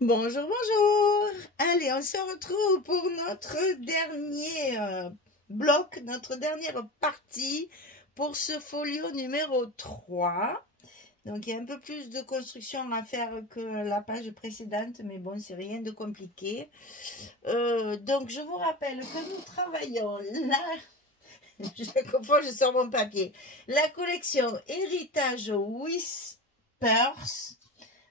Bonjour, bonjour. Allez, on se retrouve pour notre dernier bloc, notre dernière partie pour ce folio numéro 3. Donc, il y a un peu plus de construction à faire que la page précédente, mais bon, c'est rien de compliqué. Donc, je vous rappelle que nous travaillons là. Chaque fois, je sors mon papier. La collection Héritage Whispers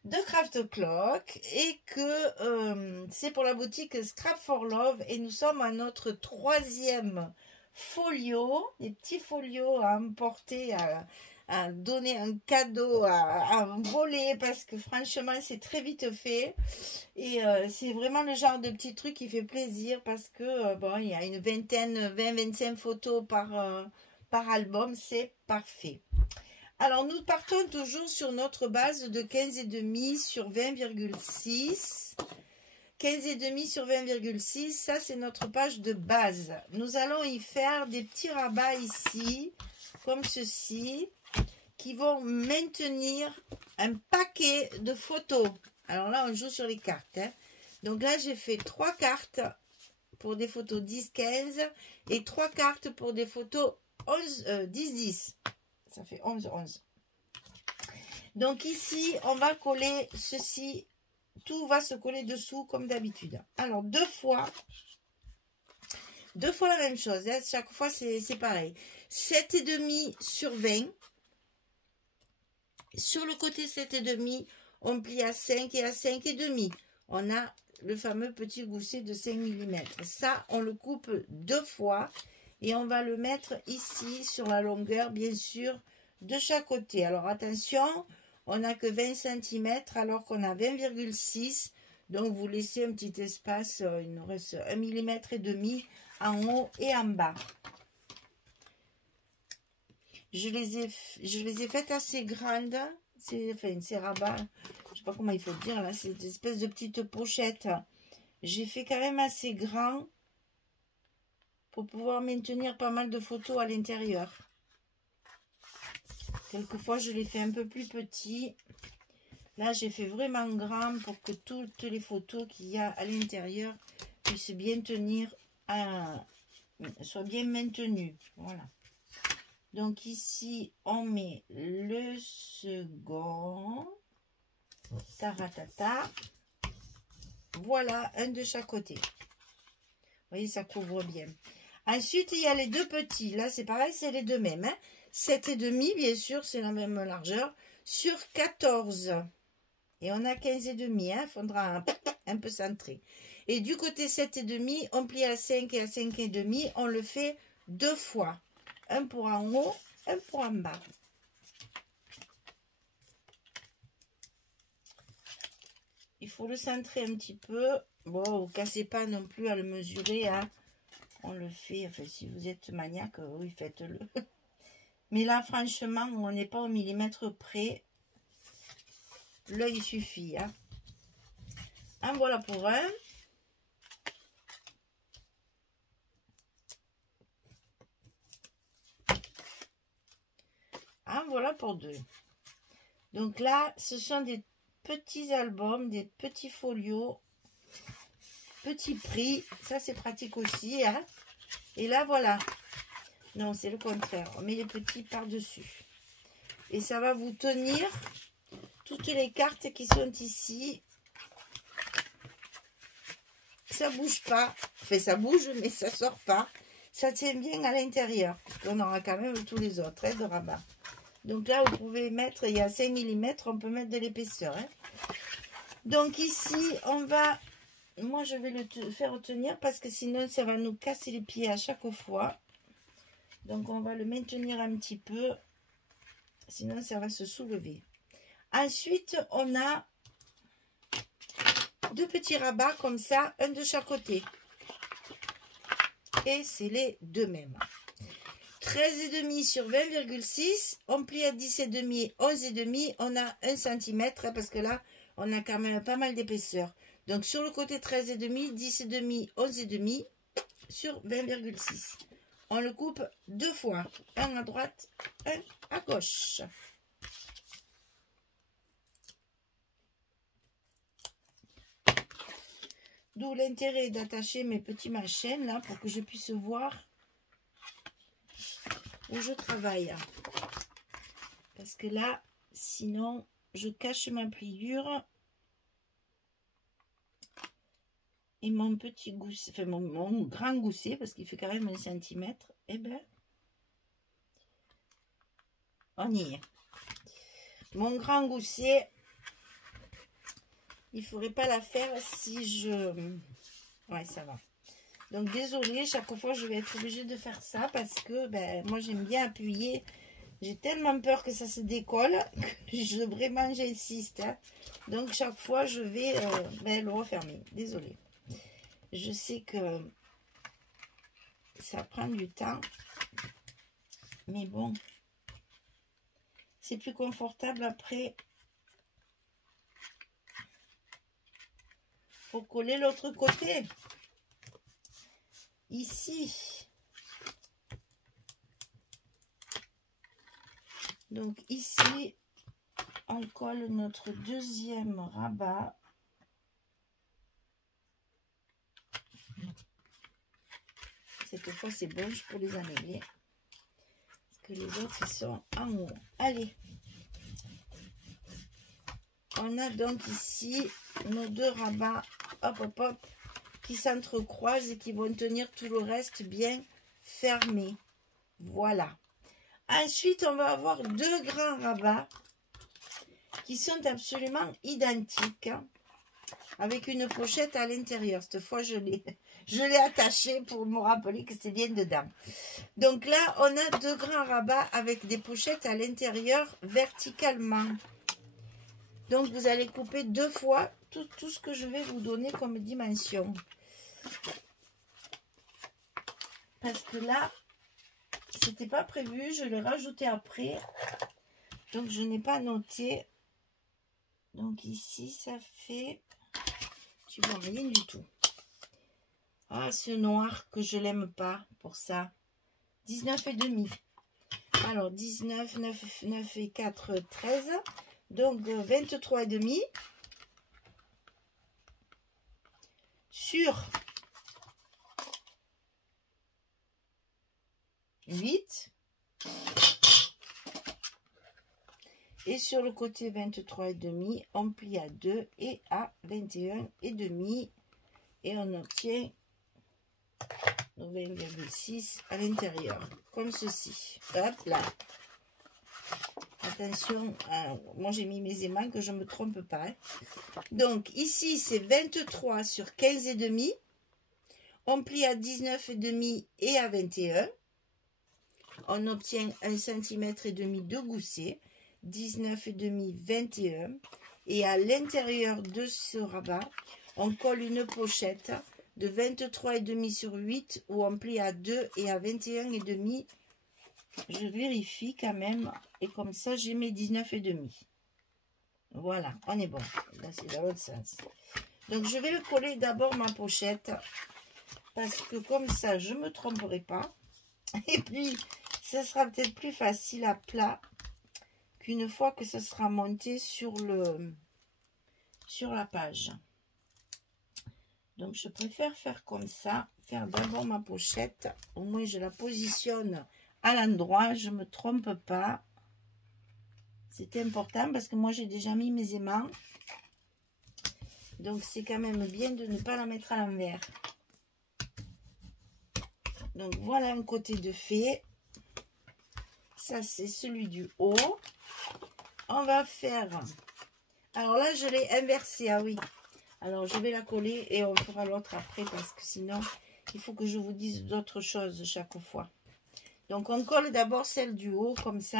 de Craft Clock et que c'est pour la boutique Scrap for Love et nous sommes à notre 3e folio, des petits folios à emporter, à donner un cadeau, à voler parce que franchement c'est très vite fait et c'est vraiment le genre de petit truc qui fait plaisir parce que bon, il y a une vingtaine, 20-25 photos par album, c'est parfait. Alors, nous partons toujours sur notre base de 15,5 sur 20,6. 15,5 sur 20,6, ça c'est notre page de base. Nous allons y faire des petits rabats ici, comme ceci, qui vont maintenir un paquet de photos. Alors là, on joue sur les cartes. Hein. Donc là, j'ai fait 3 cartes pour des photos 10-15 et 3 cartes pour des photos 10-10. Ça fait 11. Donc ici, on va coller ceci. Tout va se coller dessous comme d'habitude. Alors, deux fois la même chose. Hein. Chaque fois, c'est pareil. 7,5 sur 20. Sur le côté 7,5, on plie à 5 et à 5,5. On a le fameux petit gousset de 5 mm. Ça, on le coupe 2 fois. Et on va le mettre ici sur la longueur, bien sûr, de chaque côté. Alors attention, on n'a que 20 cm alors qu'on a 20,6. Donc vous laissez un petit espace, il nous reste 1,5 mm en haut et en bas. Je les ai faites assez grandes. Ces rabats, je ne sais pas comment il faut dire là, c'est des espèces de petites pochettes. J'ai fait quand même assez grand pour pouvoir maintenir pas mal de photos à l'intérieur. Quelquefois, je les fais un peu plus petits. Là, j'ai fait vraiment grand pour que toutes les photos qu'il y a à l'intérieur puissent bien tenir, soient bien maintenues. Voilà. Donc ici, on met le second. Taratata. Voilà, un de chaque côté. Vous voyez, ça couvre bien. Ensuite, il y a les deux petits. Là, c'est pareil, c'est les deux mêmes. Hein. 7,5, bien sûr, c'est la même largeur. Sur 14. Et on a 15,5. Il faudra un peu centrer. Et du côté 7,5, on plie à 5 et à 5,5. On le fait 2 fois. Un pour en haut, un pour en bas. Il faut le centrer un petit peu. Bon, vous ne cassez pas non plus à le mesurer. Hein. On le fait, enfin, si vous êtes maniaque, oui, faites-le. Mais là, franchement, on n'est pas au millimètre près. L'œil suffit. Hein. En voilà pour un. En voilà pour 2. Donc là, ce sont des petits albums, des petits folios. Petit prix. Ça, c'est pratique aussi. Hein. Et là, voilà. Non, c'est le contraire. On met les petits par-dessus. Et ça va vous tenir toutes les cartes qui sont ici. Ça bouge pas. Enfin, ça bouge, mais ça sort pas. Ça tient bien à l'intérieur. On aura quand même tous les autres hein, de rabat. Donc là, vous pouvez mettre, il y a 5 mm, on peut mettre de l'épaisseur. Hein. Donc ici, on va... Moi, je vais le faire tenir parce que sinon, ça va nous casser les pieds à chaque fois. Donc, on va le maintenir un petit peu. Sinon, ça va se soulever. Ensuite, on a 2 petits rabats comme ça, un de chaque côté. Et c'est les deux mêmes. 13,5 sur 20,6. On plie à 10,5, 11,5. On a 1 cm parce que là, on a quand même pas mal d'épaisseur. Donc, sur le côté 13,5, 10,5, 11,5 sur 20,6. On le coupe 2 fois. Un à droite, un à gauche. D'où l'intérêt d'attacher mes petits machins là pour que je puisse voir où je travaille. Parce que là, sinon, je cache ma pliure. Et mon petit gousset, enfin mon grand gousset, parce qu'il fait quand même 1 cm, eh ben, on y est. Mon grand gousset, il ne faudrait pas la faire si je... Ouais, ça va. Donc, désolée, chaque fois, je vais être obligée de faire ça parce que ben, moi, j'aime bien appuyer. J'ai tellement peur que ça se décolle que vraiment, j'insiste. Hein. Donc, chaque fois, je vais ben, le refermer. Désolée. Je sais que ça prend du temps. Mais bon, c'est plus confortable après pour coller l'autre côté. Ici. Donc ici, on colle notre deuxième rabat. Cette fois, c'est bon, je peux les enlever. Parce que les autres, ils sont en haut. Allez. On a donc ici nos 2 rabats, hop, hop, hop, qui s'entrecroisent et qui vont tenir tout le reste bien fermé. Voilà. Ensuite, on va avoir 2 grands rabats qui sont absolument identiques, avec une pochette à l'intérieur. Cette fois, je l'ai attaché pour me rappeler que c'est bien dedans. Donc là, on a 2 grands rabats avec des pochettes à l'intérieur verticalement. Donc, vous allez couper 2 fois tout ce que je vais vous donner comme dimension. Parce que là, c'était pas prévu, je l'ai rajouté après. Donc, je n'ai pas noté. Donc, ici, ça fait... Je vois rien du tout. Ah, ce noir que je l'aime pas pour ça. 19,5. Alors, 19, 9 et 4, 13. Donc, 23,5 sur 8. Et sur le côté 23,5, on plie à 2 et à 21,5. Et on obtient 20,6 à l'intérieur, comme ceci. Hop là. Attention, moi j'ai mis mes aimants que je ne me trompe pas. Hein. Donc ici c'est 23 sur 15,5. On plie à 19,5 et à 21. On obtient 1,5 cm de gousset. 19,5, 21. Et à l'intérieur de ce rabat, on colle une pochette de 23,5 sur 8 où on plie à 2 et à 21,5. Je vérifie quand même. Et comme ça, j'ai mes 19,5. Voilà, on est bon. Là, c'est dans l'autre sens. Donc, je vais le coller d'abord ma pochette. Parce que comme ça, je ne me tromperai pas. Et puis, ce sera peut-être plus facile à plat qu'une fois que ce sera monté sur la page. Donc, je préfère faire comme ça. Faire d'abord ma pochette. Au moins, je la positionne à l'endroit. Je ne me trompe pas. C'est important parce que moi, j'ai déjà mis mes aimants. Donc, c'est quand même bien de ne pas la mettre à l'envers. Donc, voilà un côté de fait. Ça, c'est celui du haut. On va faire... Alors là, je l'ai inversé. Ah oui. Alors, je vais la coller et on fera l'autre après parce que sinon, il faut que je vous dise d'autres choses chaque fois. Donc, on colle d'abord celle du haut comme ça.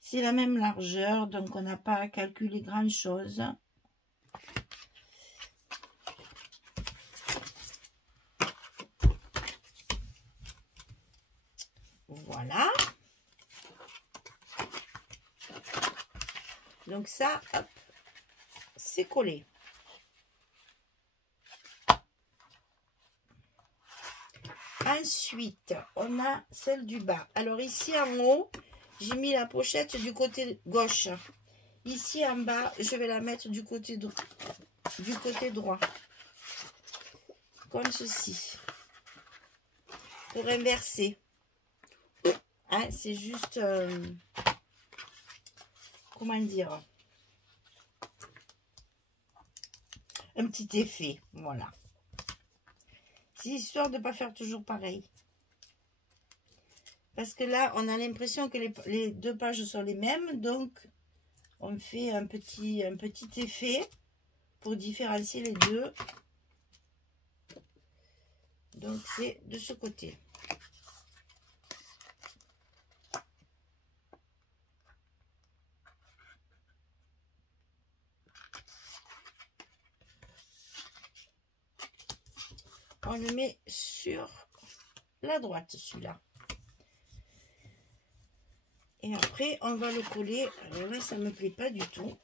C'est la même largeur, donc on n'a pas à calculer grand chose. Voilà. Donc ça, hop, c'est collé. Ensuite, on a celle du bas. Alors ici en haut, j'ai mis la pochette du côté gauche. Ici en bas, je vais la mettre du côté droit. du côté droit. Comme ceci. Pour inverser. Hein, c'est juste... comment dire? Un petit effet. Voilà. C'est histoire de ne pas faire toujours pareil. Parce que là, on a l'impression que les deux pages sont les mêmes. Donc, on fait un petit effet pour différencier les deux. Donc, c'est de ce côté. On le met sur la droite, celui-là. Et après, on va le coller. Alors là, ça ne me plaît pas du tout.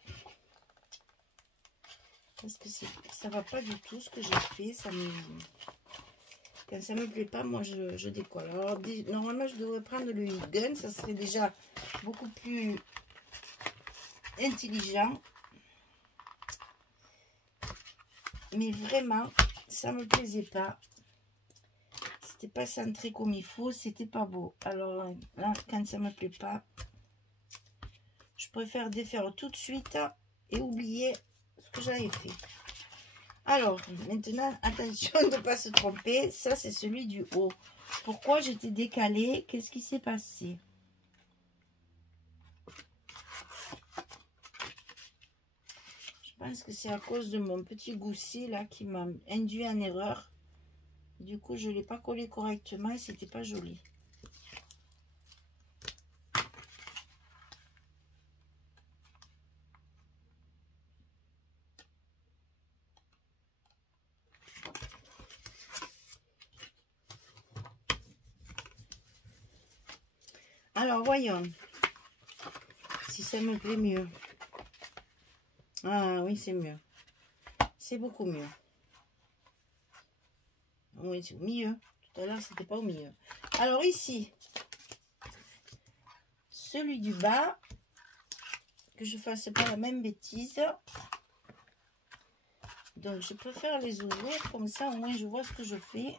Parce que ça va pas du tout ce que j'ai fait. Quand ça me plaît pas, moi, je décolle. Alors, normalement, je devrais prendre le heat gun. Ça serait déjà beaucoup plus intelligent. Mais vraiment, ça me plaisait pas. C'était pas centré comme il faut. C'était pas beau. Alors là, quand ça me plaît pas, je préfère défaire tout de suite et oublier ce que j'avais fait. Alors, maintenant, attention de ne pas se tromper. Ça, c'est celui du haut. Pourquoi j'étais décalée? Qu'est-ce qui s'est passé? Je pense que c'est à cause de mon petit gousset là qui m'a induit en erreur. Du coup, je ne l'ai pas collé correctement et c'était pas joli. Alors, voyons si ça me plaît mieux. Ah oui, c'est mieux. C'est beaucoup mieux. Oui, c'est au milieu. Tout à l'heure, c'était pas au milieu. Alors ici, celui du bas, que je fasse pas la même bêtise. Donc, je préfère les ouvrir comme ça, au moins je vois ce que je fais.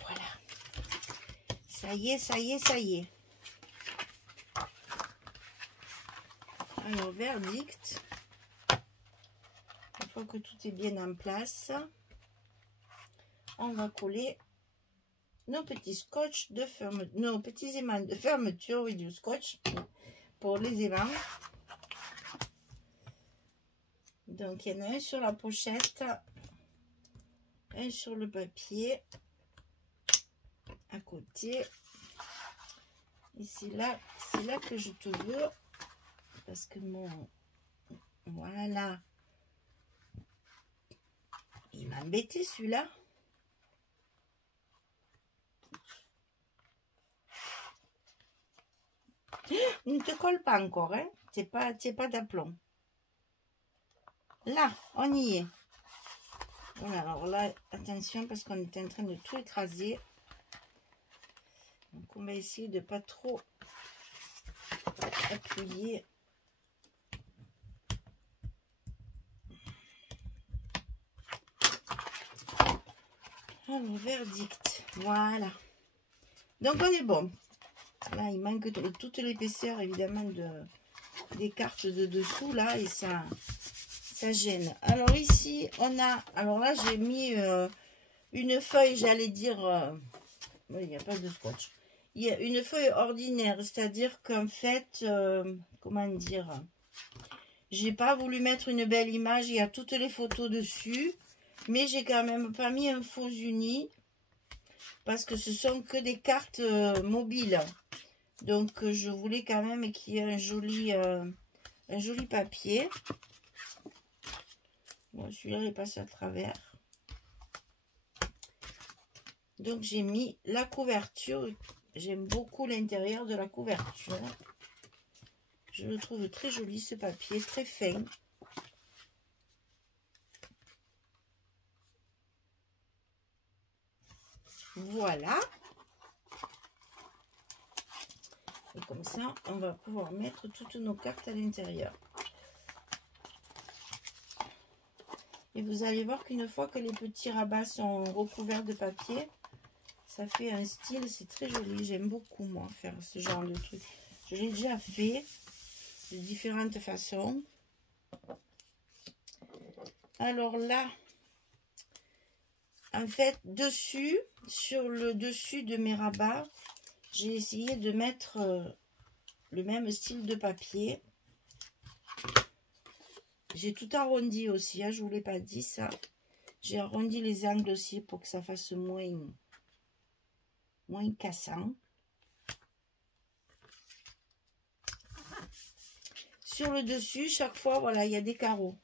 Voilà. Ça y est, ça y est, ça y est. Alors, verdict. Une fois que tout est bien en place, on va coller nos petits scotch de fermeture, nos petits aimants de fermeture, oui, du scotch pour les aimants. Donc, il y en a un sur la pochette, un sur le papier, à côté. Et c'est là que je te veux, parce que mon... Voilà. Il m'a embêté celui-là. Ne te colle pas encore, hein. C'est pas d'aplomb. Là, on y est. Voilà, alors là, attention parce qu'on est en train de tout écraser. Donc on va essayer de pas trop appuyer. Alors, verdict. Voilà. Donc on est bon. Là, il manque toute l'épaisseur évidemment des cartes de dessous là et ça gêne. Alors ici, on a... Alors là, j'ai mis une feuille, j'allais dire... il n'y a pas de scotch. Il y a une feuille ordinaire, c'est-à-dire qu'en fait, comment dire, j'ai pas voulu mettre une belle image, il y a toutes les photos dessus, mais j'ai quand même pas mis un faux uni, parce que ce sont que des cartes mobiles. Donc, je voulais quand même qu'il y ait un joli papier. Bon, celui-là, il passe à travers. Donc, j'ai mis la couverture. J'aime beaucoup l'intérieur de la couverture. Je le trouve très joli, ce papier, très fin. Voilà. Et comme ça, on va pouvoir mettre toutes nos cartes à l'intérieur. Et vous allez voir qu'une fois que les petits rabats sont recouverts de papier, ça fait un style, c'est très joli. J'aime beaucoup, moi, faire ce genre de truc. Je l'ai déjà fait de différentes façons. Alors là, en fait, sur le dessus de mes rabats, j'ai essayé de mettre le même style de papier. J'ai tout arrondi aussi, hein, je ne vous l'ai pas dit ça. J'ai arrondi les angles aussi pour que ça fasse moins cassant. Sur le dessus, chaque fois, voilà, il y a des carreaux.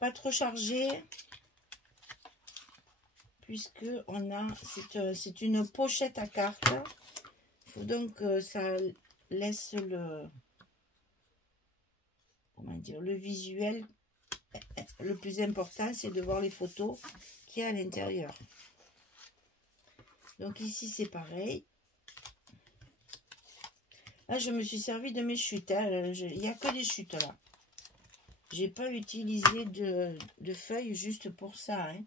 Pas trop chargé, puisque c'est une pochette à cartes. Il faut donc que ça laisse le visuel. Le plus important, c'est de voir les photos qu'il y a à l'intérieur. Donc ici, c'est pareil. Là, je me suis servi de mes chutes. Hein. Il n'y a que des chutes là. J'ai pas utilisé de feuilles juste pour ça. Hein.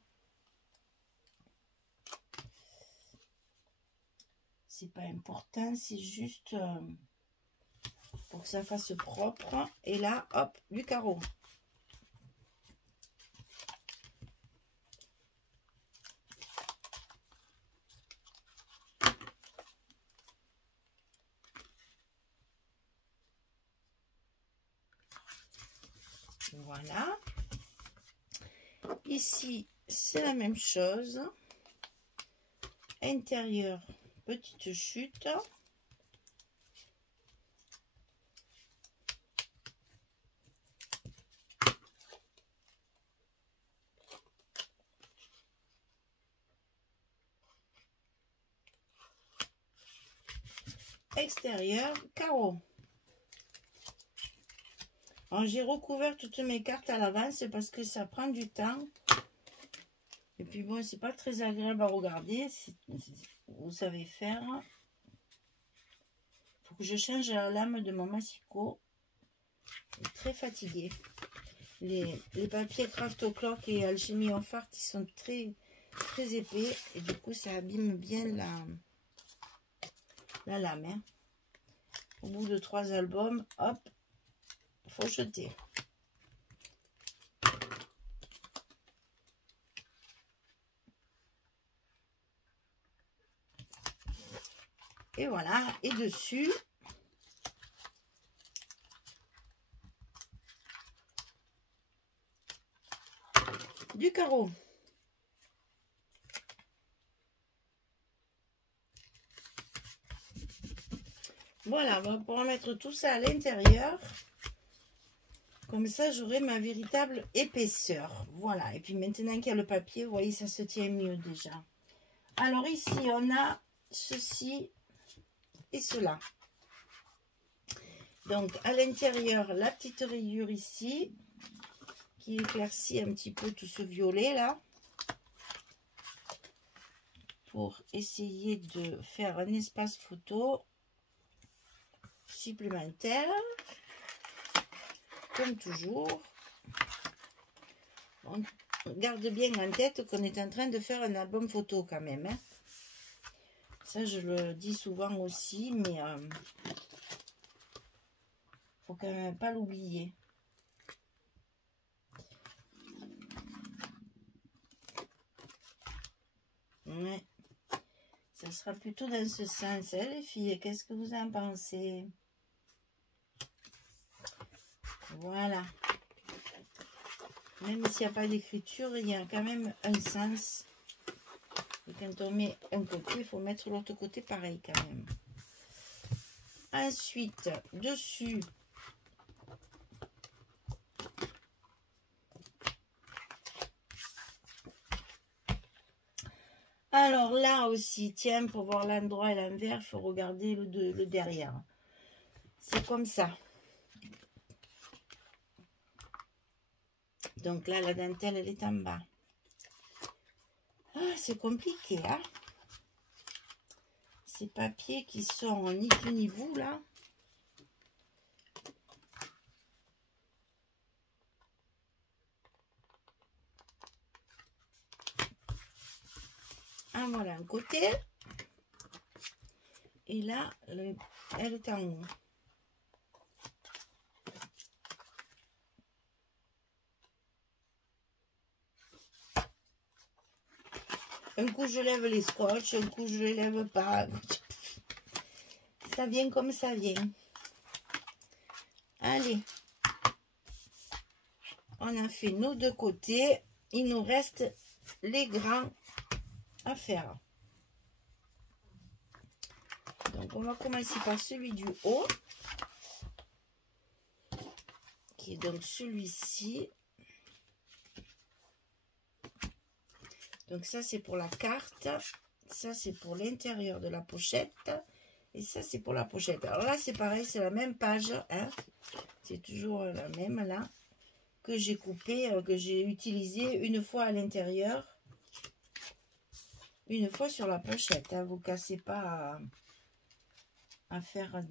C'est pas important, c'est juste pour que ça fasse propre. Et là, hop, du carreau. Voilà. Ici, c'est la même chose. Intérieur, petite chute. Extérieur, carreau. Alors, j'ai recouvert toutes mes cartes à l'avance parce que ça prend du temps. Et puis bon, c'est pas très agréable à regarder. Vous savez faire. Il faut que je change la lame de mon massicot. Je suis très fatiguée. Les papiers Craft Clock et Alchimie en Fart, ils sont très épais. Et du coup, ça abîme bien la lame. Hein. Au bout de 3 albums, hop, faut jeter. Et voilà, et dessus, du carreau. Voilà, on va pouvoir mettre tout ça à l'intérieur. Comme ça, j'aurai ma véritable épaisseur. Voilà, et puis maintenant qu'il y a le papier, vous voyez, ça se tient mieux déjà. Alors ici, on a ceci et cela. Donc, à l'intérieur, la petite rayure ici, qui éclaircit un petit peu tout ce violet là. Pour essayer de faire un espace photo supplémentaire. Comme toujours, on garde bien en tête qu'on est en train de faire un album photo quand même. Hein. Ça, je le dis souvent aussi, mais faut quand même pas l'oublier. Ouais. Ça sera plutôt dans ce sens, hein, les filles. Qu'est-ce que vous en pensez? Voilà. Même s'il n'y a pas d'écriture, il y a quand même un sens. Et quand on met un côté, il faut mettre l'autre côté pareil quand même. Ensuite, dessus, alors là aussi, tiens, pour voir l'endroit et l'envers, il faut regarder le derrière. C'est comme ça. Donc là, la dentelle, elle est en bas. c'est compliqué, hein. Ces papiers qui sont ni tu ni vous, là. Ah, voilà, un côté. Et là, elle est en haut. Un coup, je lève les scotch, un coup, je les lève pas. Ça vient comme ça vient. Allez. On a fait nos deux côtés. Il nous reste les grands à faire. Donc, on va commencer par celui du haut. Qui est donc celui-ci. Donc ça, c'est pour la carte. Ça, c'est pour l'intérieur de la pochette. Et ça, c'est pour la pochette. Alors là, c'est pareil, c'est la même page. Hein. C'est toujours la même, là. Que j'ai coupé, que j'ai utilisé une fois à l'intérieur. Une fois sur la pochette. Hein. Vous ne cassez pas à faire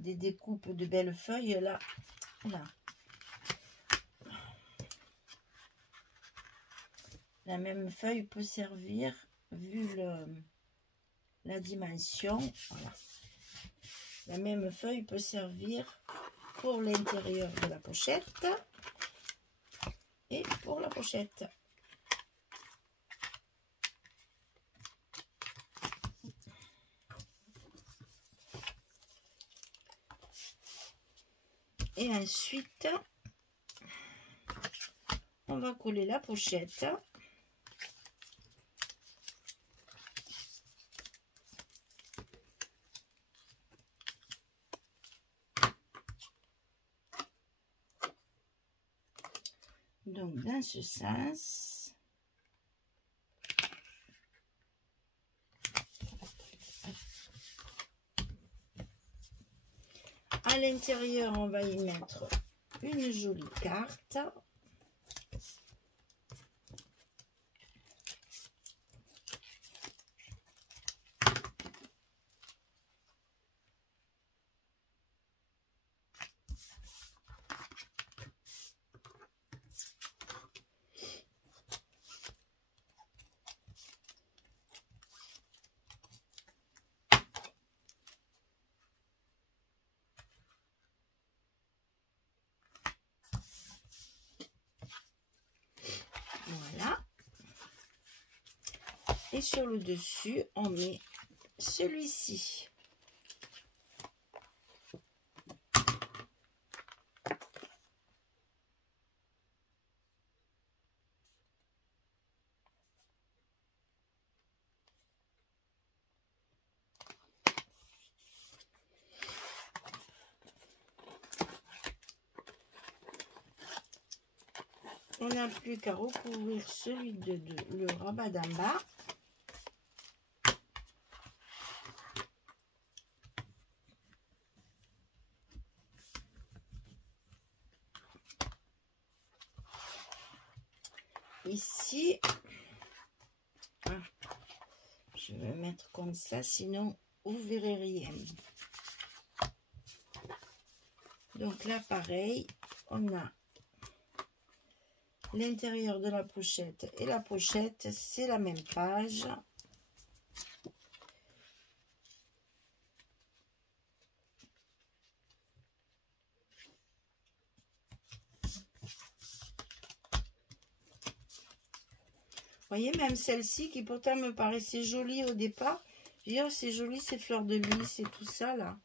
des découpes de belles feuilles, là. Là. La même feuille peut servir, vu la dimension, voilà. La même feuille peut servir pour l'intérieur de la pochette et pour la pochette. Et ensuite, on va coller la pochette. Donc, dans ce sens, à l'intérieur, on va y mettre une jolie carte. Voilà. Et sur le dessus, on met celui-ci. On n'a plus qu'à recouvrir celui de le rabat d'en bas. Ici, je vais mettre comme ça, sinon vous verrez rien. Donc là, pareil, on a l'intérieur de la pochette et la pochette, c'est la même page. Vous voyez, même celle-ci qui pourtant me paraissait jolie au départ, je dis, oh, c'est joli ces fleurs de lys et tout ça là.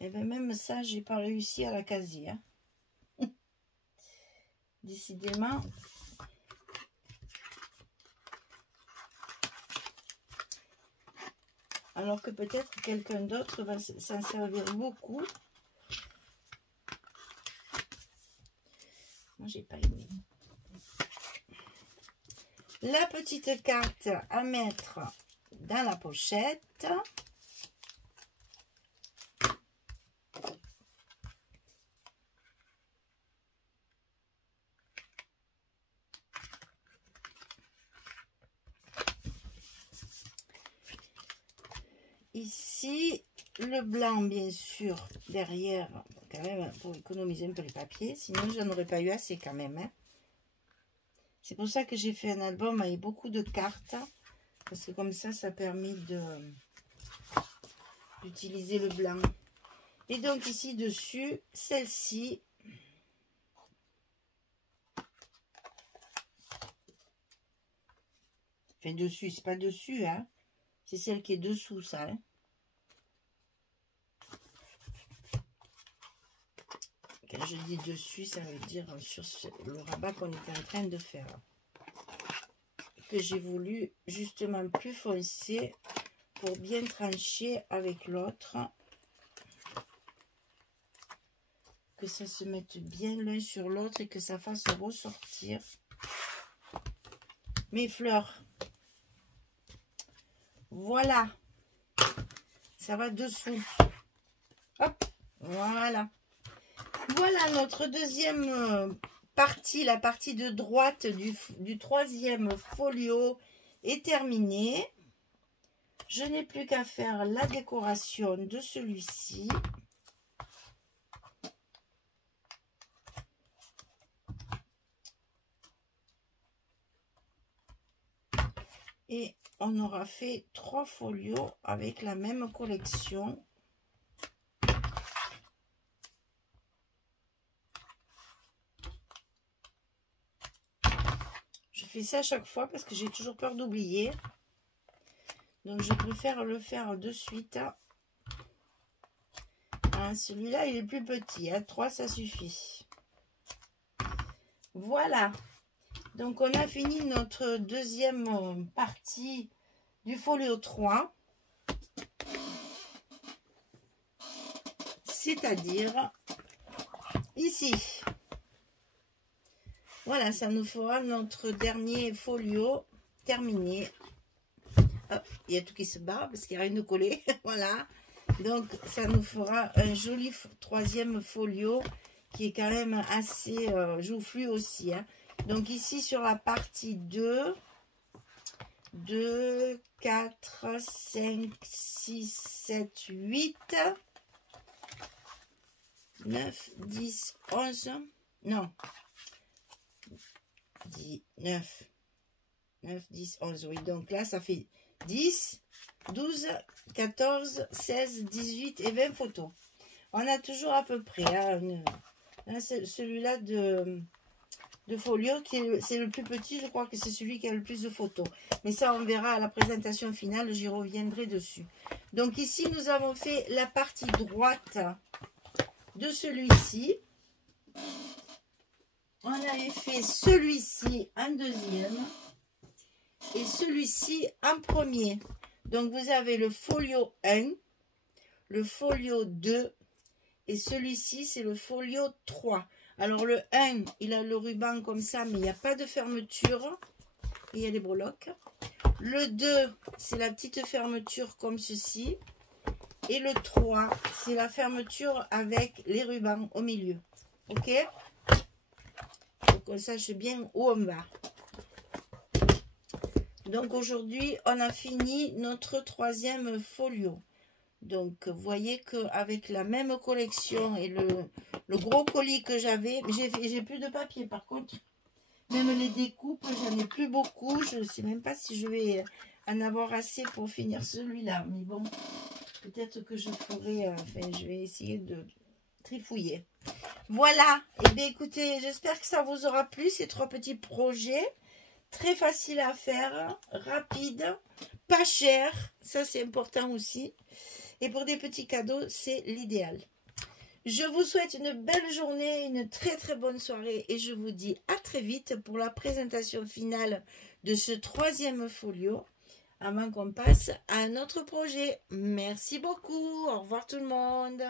Et bien même ça, j'ai pas réussi à la caser. Hein. Décidément. Alors que peut-être quelqu'un d'autre va s'en servir beaucoup. Moi, j'ai pas aimé. La petite carte à mettre dans la pochette. ici, le blanc, bien sûr, derrière, quand même, pour économiser un peu les papiers. Sinon, j'en aurais pas eu assez quand même. Hein. C'est pour ça que j'ai fait un album avec beaucoup de cartes. Parce que comme ça permet d'utiliser le blanc. Et donc ici, dessus, celle-ci. Enfin, dessus, c'est pas dessus, hein. C'est celle qui est dessous, ça, hein. Quand je dis dessus, ça veut dire sur le rabat qu'on était en train de faire. Que j'ai voulu justement plus foncé pour bien trancher avec l'autre. Que ça se mette bien l'un sur l'autre et que ça fasse ressortir mes fleurs. Voilà. Ça va dessous. Hop, voilà. Voilà notre deuxième partie, la partie de droite du troisième folio est terminée. Je n'ai plus qu'à faire la décoration de celui-ci. Et on aura fait 3 folios avec la même collection. Je fais ça à chaque fois parce que j'ai toujours peur d'oublier. Donc je préfère le faire de suite. Hein, celui-là, il est plus petit. Hein, 3, ça suffit. Voilà. Donc on a fini notre deuxième partie du folio 3. C'est-à-dire ici. Voilà, ça nous fera notre dernier folio terminé. Hop, il y a tout qui se barre parce qu'il n'y a rien de collé. Voilà. Donc, ça nous fera un joli troisième folio qui est quand même assez joufflu aussi. Hein. Donc, ici, sur la partie 2, 2, 4, 5, 6, 7, 8, 9, 10, 11. Non. 10, 9, 10, 11. Oui, donc là, ça fait 10, 12, 14, 16, 18 et 20 photos. On a toujours à peu près celui-là de folio, c'est le plus petit. Je crois que c'est celui qui a le plus de photos. Mais ça, on verra à la présentation finale. J'y reviendrai dessus. Donc ici, nous avons fait la partie droite de celui-ci. On avait fait celui-ci en deuxième et celui-ci en premier. Donc, vous avez le folio 1, le folio 2 et celui-ci, c'est le folio 3. Alors, le 1, il a le ruban comme ça, mais il n'y a pas de fermeture. Il y a des breloques. Le 2, c'est la petite fermeture comme ceci. Et le 3, c'est la fermeture avec les rubans au milieu. OK ? Pour qu'on sache bien où on va. Donc aujourd'hui, on a fini notre troisième folio. Donc vous voyez qu'avec la même collection et le gros colis que j'avais, j'ai plus de papier par contre. Même les découpes, j'en ai plus beaucoup. Je ne sais même pas si je vais en avoir assez pour finir celui-là. Mais bon, peut-être que je ferai, enfin je vais essayer de trifouiller. Voilà, et bien écoutez, j'espère que ça vous aura plu, ces 3 petits projets. Très facile à faire, rapide, pas cher, ça c'est important aussi. Et pour des petits cadeaux, c'est l'idéal. Je vous souhaite une belle journée, une très très bonne soirée et je vous dis à très vite pour la présentation finale de ce troisième folio avant qu'on passe à un autre projet. Merci beaucoup, au revoir tout le monde.